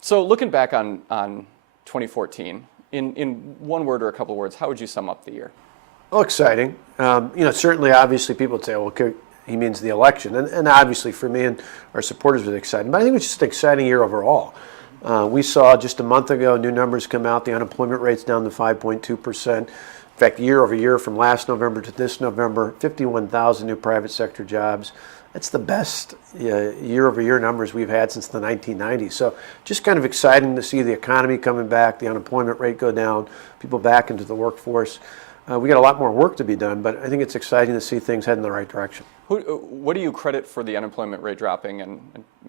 So looking back on 2014, in one word or a couple of words, how would you sum up the year? Oh, exciting. Certainly, obviously, people would say, well, okay, he means the election. And obviously, for me and our supporters, it was exciting. But I think it was just an exciting year overall. We saw just a month ago new numbers come out. The unemployment rate's down to 5.2%. In fact, year over year from last November to this November, 51,000 new private sector jobs. That's the best year-over-year numbers we've had since the 1990s. So just kind of exciting to see the economy coming back, the unemployment rate go down, people back into the workforce. We got a lot more work to be done, but I think it's exciting to see things head in the right direction. What do you credit for the unemployment rate dropping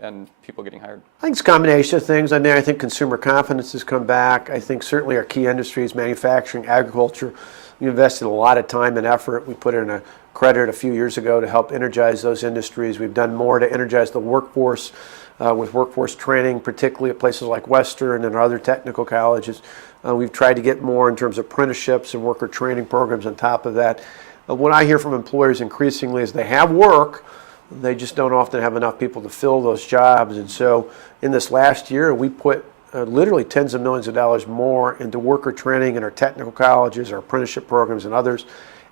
and people getting hired? I think it's a combination of things. I think consumer confidence has come back. I think certainly our key industries, manufacturing, agriculture, we invested a lot of time and effort. We put in a credit a few years ago to help energize those industries. We've done more to energize the workforce with workforce training, particularly at places like Western and other technical colleges. We've tried to get more in terms of apprenticeships and worker training programs on top of that. What I hear from employers increasingly is they have work, they just don't often have enough people to fill those jobs. And so in this last year, we put literally tens of millions of dollars more into worker training in our technical colleges, our apprenticeship programs, and others.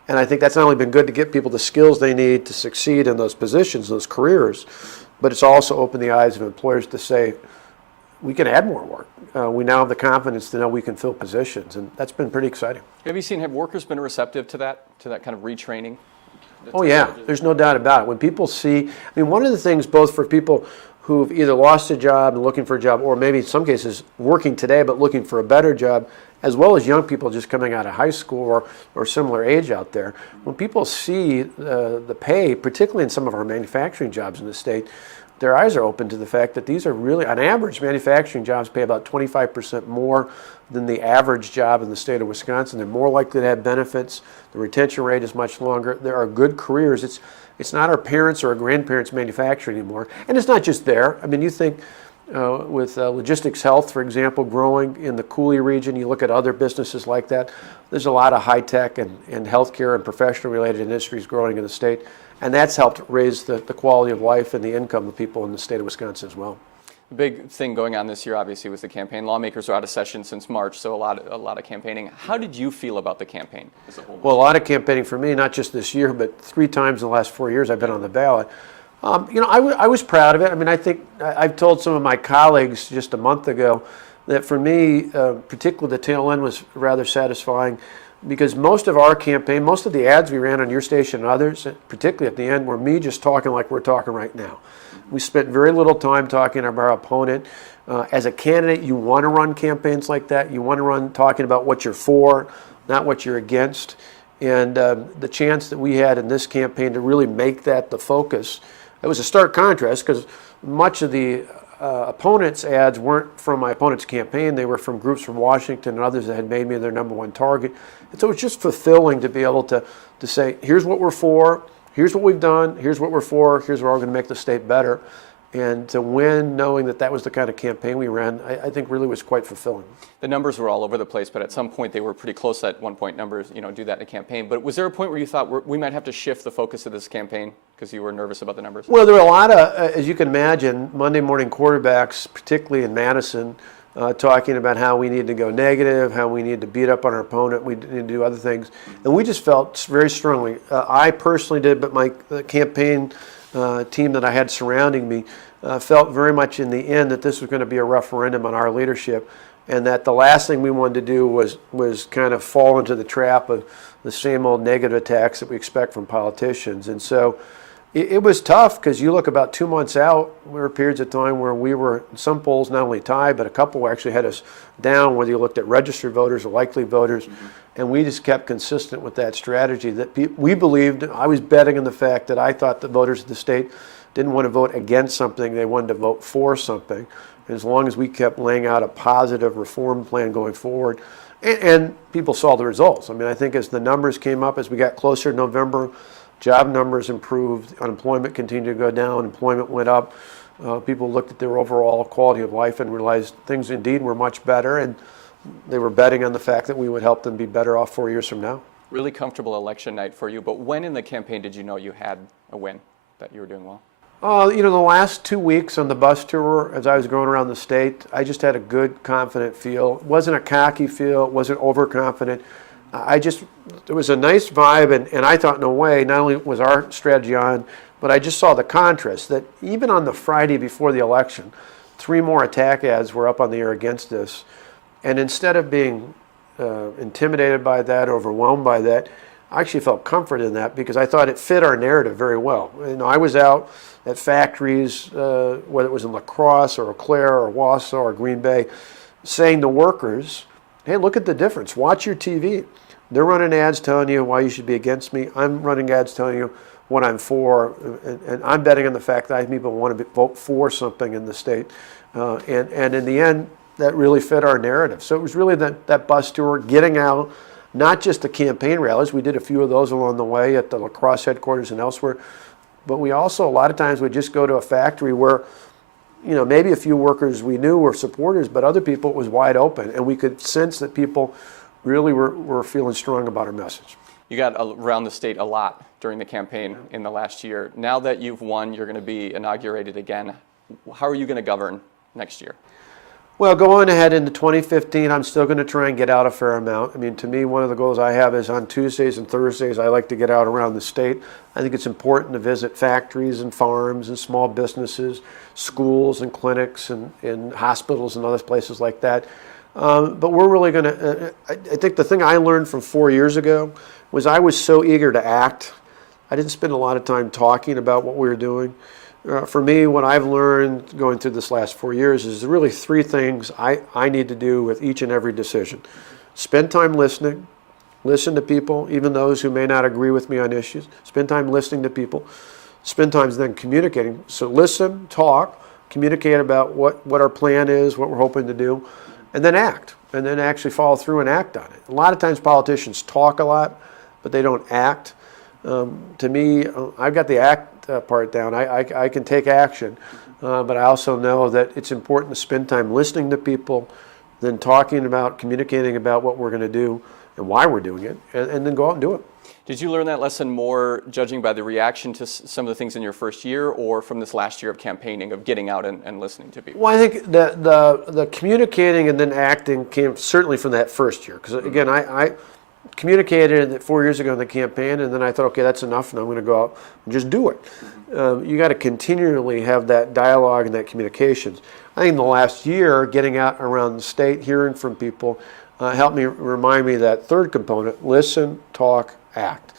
And I think that's not only been good to get people the skills they need to succeed in those positions, those careers, but it's also opened the eyes of employers to say, we can add more work. We now have the confidence to know we can fill positions, and that's been pretty exciting. Have workers been receptive to that kind of retraining? Oh yeah, there's no doubt about it. When people see, one of the things both for people who've either lost a job and looking for a job, or maybe in some cases working today but looking for a better job, as well as young people just coming out of high school or similar age out there, when people see the pay, particularly in some of our manufacturing jobs in the state, their eyes are open to the fact that these are really, on average, manufacturing jobs pay about 25% more than the average job in the state of Wisconsin. They're more likely to have benefits. The retention rate is much longer. There are good careers. It's not our parents or our grandparents' manufacturing anymore. And it's not just there. You think with logistics health, for example, growing in the Cooley region, you look at other businesses like that, there's a lot of high-tech and healthcare and professional-related industries growing in the state. And that's helped raise the quality of life and the income of people in the state of Wisconsin as well. The big thing going on this year, obviously, was the campaign. Lawmakers are out of session since March, so a lot of campaigning. How did you feel about the campaign as a whole? Well, a lot of campaigning for me, not just this year, but 3 times in the last 4 years I've been on the ballot. I was proud of it. I think I've told some of my colleagues just a month ago that for me, particularly the tail end was rather satisfying, because most of our campaign, most of the ads we ran on your station and others, particularly at the end, were me just talking like we're talking right now. We spent very little time talking about our opponent. As a candidate, you want to run campaigns like that. You want to run talking about what you're for, not what you're against. And the chance that we had in this campaign to really make that the focus, it was a stark contrast, because much of the opponents' ads weren't from my opponent's campaign. They were from groups from Washington and others that had made me their #1 target. And so it's just fulfilling to be able to say, here's what we're for, here's what we've done, here's what we're for, here's where we're going to make the state better. And to win knowing that that was the kind of campaign we ran, I think really was quite fulfilling. The numbers were all over the place, but at some point they were pretty close at one point, numbers, do that in a campaign. But was there a point where you thought we might have to shift the focus of this campaign because you were nervous about the numbers? Well, there were a lot of, as you can imagine, Monday morning quarterbacks, particularly in Madison, talking about how we need to go negative, how we need to beat up on our opponent, we need to do other things. And we just felt very strongly, I personally did, but my campaign team that I had surrounding me felt very much in the end that this was going to be a referendum on our leadership, and that the last thing we wanted to do was kind of fall into the trap of the same old negative attacks that we expect from politicians. And so it was tough, because you look about 2 months out, there were periods of time where we were, in some polls, not only tied, but a couple actually had us down, whether you looked at registered voters or likely voters. Mm-hmm. And we just kept consistent with that strategy that we believed. I was betting on the fact that I thought the voters of the state didn't want to vote against something, they wanted to vote for something. And as long as we kept laying out a positive reform plan going forward, and people saw the results. I think as the numbers came up, as we got closer to November, job numbers improved, unemployment continued to go down, employment went up. People looked at their overall quality of life and realized things indeed were much better, and they were betting on the fact that we would help them be better off 4 years from now. Really comfortable election night for you, but when in the campaign did you know you had a win, that you were doing well? The last 2 weeks on the bus tour, as I was going around the state, I just had a good, confident feel. It wasn't a cocky feel. It wasn't overconfident. There was a nice vibe, and I thought, in a way, not only was our strategy on, but I just saw the contrast that even on the Friday before the election, 3 more attack ads were up on the air against this. And instead of being intimidated by that, overwhelmed by that, I actually felt comfort in that because I thought it fit our narrative very well. I was out at factories, whether it was in La Crosse or Eau Claire or Wausau or Green Bay, saying to workers, hey, look at the difference. Watch your TV. They're running ads telling you why you should be against me. I'm running ads telling you what I'm for. And I'm betting on the fact that I think people want to vote for something in the state. And in the end, that really fit our narrative. So it was really that bus tour, getting out, not just the campaign rallies. We did a few of those along the way at the La Crosse headquarters and elsewhere. But we also, a lot of times, would just go to a factory where, maybe a few workers we knew were supporters, but other people, it was wide open. And we could sense that people really were feeling strong about our message. You got around the state a lot during the campaign in the last year. Now that you've won, you're going to be inaugurated again. How are you going to govern next year? Well, going ahead into 2015, I'm still going to try and get out a fair amount. I mean, to me, one of the goals I have is on Tuesdays and Thursdays, I like to get out around the state. I think it's important to visit factories and farms and small businesses, schools and clinics and hospitals and other places like that. But we're really going to, I think the thing I learned from 4 years ago was I was so eager to act. I didn't spend a lot of time talking about what we were doing. For me, what I've learned going through this last 4 years is really 3 things I need to do with each and every decision. Spend time listening, listen to people, even those who may not agree with me on issues. Spend time listening to people. Spend time then communicating. So listen, talk, communicate about what our plan is, what we're hoping to do, and then act. And then actually follow through and act on it. A lot of times politicians talk a lot, but they don't act. To me, I've got the act part down. I can take action, but I also know that it's important to spend time listening to people, then talking about, communicating about what we're going to do and why we're doing it, and then go out and do it. Did you learn that lesson more judging by the reaction to some of the things in your first year, or from this last year of campaigning, of getting out and listening to people? Well, I think the communicating and then acting came certainly from that first year. Because again, I communicated it 4 years ago in the campaign, and then I thought, okay, that's enough, and I'm going to go out and just do it. You got to continually have that dialogue and that communications. I think in the last year, getting out around the state, hearing from people, helped me remind me of that third component: listen, talk, act.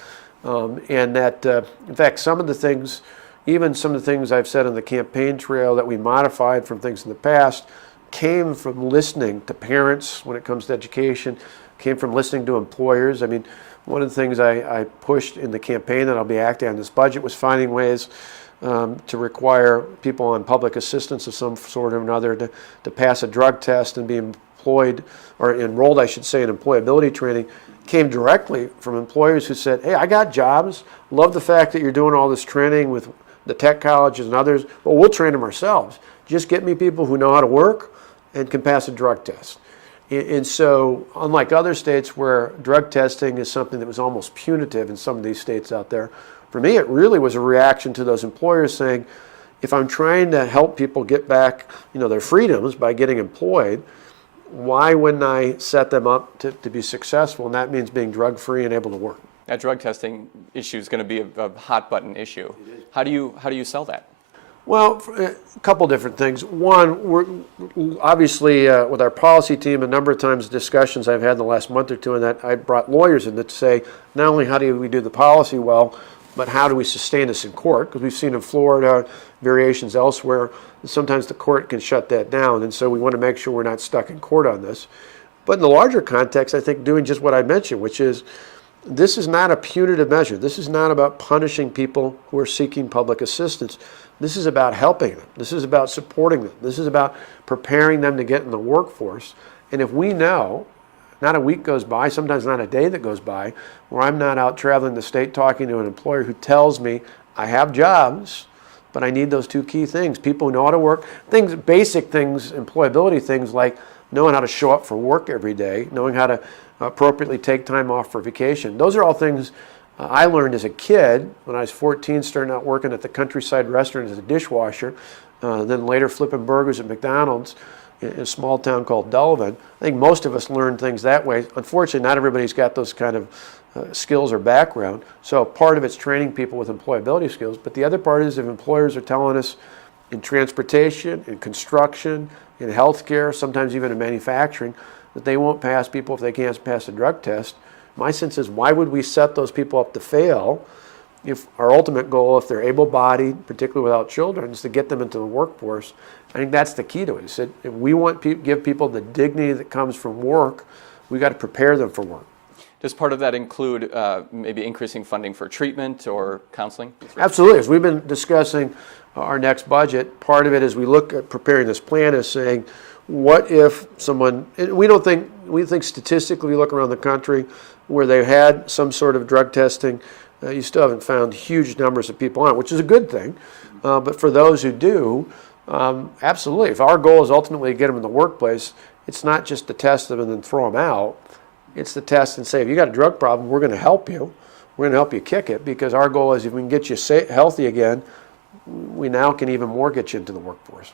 And that, in fact, some of the things, even some of the things I've said on the campaign trail that we modified from things in the past, came from listening to parents when it comes to education, came from listening to employers. I mean, one of the things I pushed in the campaign that I'll be acting on this budget was finding ways to require people on public assistance of some sort or another to pass a drug test and be employed, or enrolled, I should say, in employability training. Came directly from employers who said, hey, I got jobs, love the fact that you're doing all this training with the tech colleges and others, but we'll train them ourselves. Just get me people who know how to work and can pass a drug test. And so, unlike other states where drug testing is something that was almost punitive in some of these states out there, for me it really was a reaction to those employers saying, if I'm trying to help people get back, their freedoms by getting employed, why wouldn't I set them up to be successful? And that means being drug-free and able to work. That drug testing issue is going to be a hot-button issue. How do you sell that? Well, a couple different things. One, we're obviously with our policy team, a number of times discussions I've had in the last month or two, and that I brought lawyers in to say, not only how do we do the policy well, but how do we sustain this in court? Because we've seen in Florida, variations elsewhere, sometimes the court can shut that down, and so we want to make sure we're not stuck in court on this. But in the larger context, I think doing just what I mentioned, which is this is not a punitive measure. This is not about punishing people who are seeking public assistance. This is about helping them. This is about supporting them. This is about preparing them to get in the workforce. And if we know, not a week goes by, sometimes not a day that goes by, where I'm not out traveling the state talking to an employer who tells me I have jobs, but I need those 2 key things: people who know how to work, things, basic things, employability things like knowing how to show up for work every day, knowing how to appropriately take time off for vacation. Those are all things I learned as a kid, when I was 14, starting out working at the Countryside Restaurant as a dishwasher, then later flipping burgers at McDonald's in a small town called Delavan. I think most of us learned things that way. Unfortunately, not everybody's got those kind of skills or background. So part of it's training people with employability skills, but the other part is if employers are telling us in transportation, in construction, in healthcare, sometimes even in manufacturing, that they won't pass people if they can't pass a drug test. My sense is, why would we set those people up to fail if our ultimate goal, if they're able-bodied, particularly without children, is to get them into the workforce? I think that's the key to it. Is that if we want to give people the dignity that comes from work, we got to prepare them for work. Does part of that include maybe increasing funding for treatment or counseling? Absolutely. As we've been discussing our next budget, part of it as we look at preparing this plan is saying, what if someone, we think statistically, we look around the country where they've had some sort of drug testing, you still haven't found huge numbers of people on it, which is a good thing. But for those who do, absolutely. If our goal is ultimately to get them in the workplace, it's not just to test them and then throw them out. It's to test and say, if you got a drug problem, we're going to help you. We're going to help you kick it, because our goal is if we can get you healthy again, we now can even more get you into the workforce.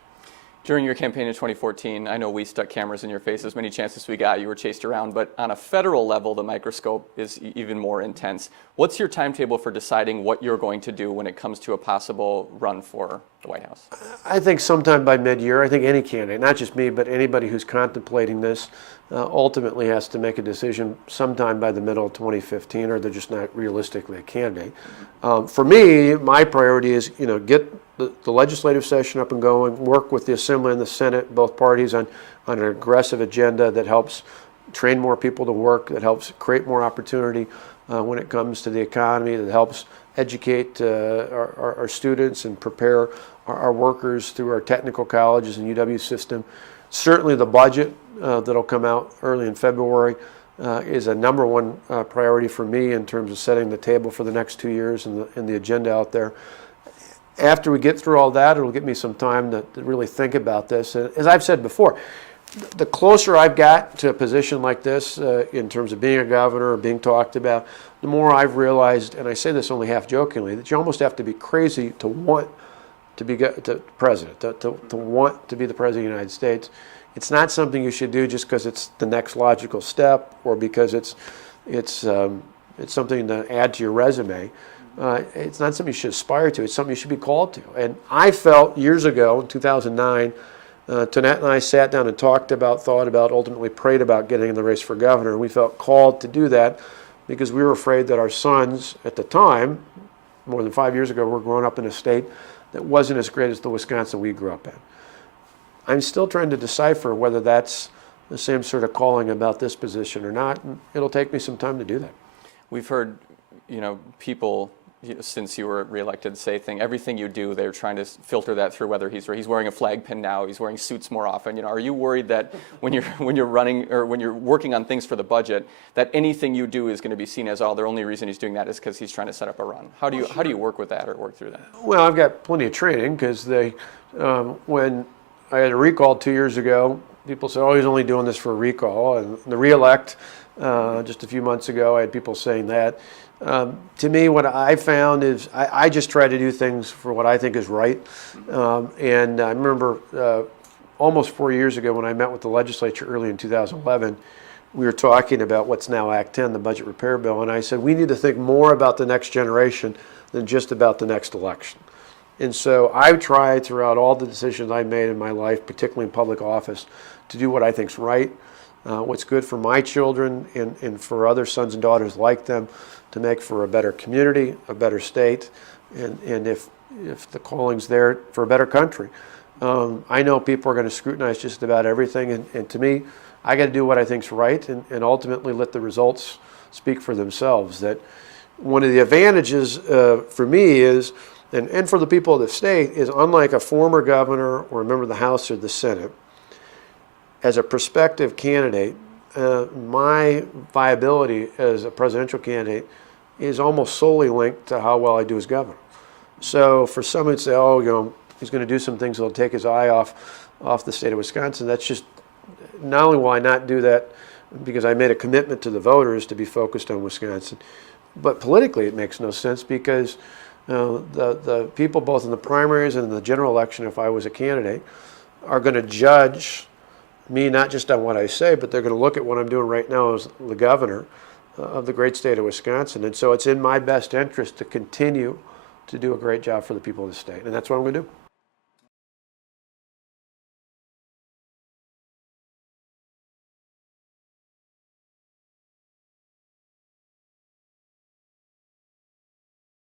During your campaign in 2014, I know we stuck cameras in your face as many chances we got. You were chased around, but on a federal level, the microscope is even more intense. What's your timetable for deciding what you're going to do when it comes to a possible run for the White House? I think sometime by mid-year. I think any candidate, not just me, but anybody who's contemplating this, ultimately has to make a decision sometime by the middle of 2015, or they're just not realistically a candidate. For me, my priority is, get the legislative session up and going, work with the Assembly and the Senate, both parties, on an aggressive agenda that helps train more people to work, that helps create more opportunity when it comes to the economy, that helps educate our students and prepare our workers through our technical colleges and UW system. Certainly the budget that'll come out early in February is a number one priority for me in terms of setting the table for the next 2 years and the agenda out there. After we get through all that, it'll give me some time to really think about this. And as I've said before, the closer I've got to a position like this in terms of being a governor or being talked about, the more I've realized, and I say this only half jokingly, that you almost have to be crazy to want to be president, to want to be the president of the United States. It's not something you should do just because it's the next logical step or because it's something to add to your resume. It's not something you should aspire to. It's something you should be called to. And I felt years ago, in 2009, Tonette and I sat down and thought about, ultimately prayed about getting in the race for governor. And we felt called to do that because we were afraid that our sons at the time, more than 5 years ago, were growing up in a state that wasn't as great as the Wisconsin we grew up in. I'm still trying to decipher whether that's the same sort of calling about this position or not. And it'll take me some time to do that. We've heard, people since you were reelected say everything you do, they're trying to filter that through whether he's wearing a flag pin now, he's wearing suits more often. Are you worried that when you're running or when you're working on things for the budget, that anything you do is going to be seen as, the only reason he's doing that is because he's trying to set up a run? How do you work with that or work through that? Well, I've got plenty of training because when I had a recall 2 years ago, people said, he's only doing this for a recall. And the reelect just a few months ago, I had people saying that. To me, what I found is I just try to do things for what I think is right. And I remember almost 4 years ago when I met with the legislature early in 2011, we were talking about what's now Act 10, the budget repair bill, and I said we need to think more about the next generation than just about the next election. And so I've tried throughout all the decisions I've made in my life, particularly in public office, to do what I think's right, what's good for my children and for other sons and daughters like them, to make for a better community, a better state, and if the calling's there, for a better country. I know people are going to scrutinize just about everything, and to me, I got to do what I think's right, and ultimately let the results speak for themselves. That one of the advantages for me is, and for the people of the state, is unlike a former governor or a member of the House or the Senate, as a prospective candidate, my viability as a presidential candidate is almost solely linked to how well I do as governor. So for someone to say, he's going to do some things that'll take his eye off the state of Wisconsin, that's just, not only will I not do that because I made a commitment to the voters to be focused on Wisconsin, but politically it makes no sense because the people both in the primaries and in the general election, if I was a candidate, are going to judge me not just on what I say, but they're going to look at what I'm doing right now as the governor of the great state of Wisconsin. And so it's in my best interest to continue to do a great job for the people of the state. And that's what I'm going to do.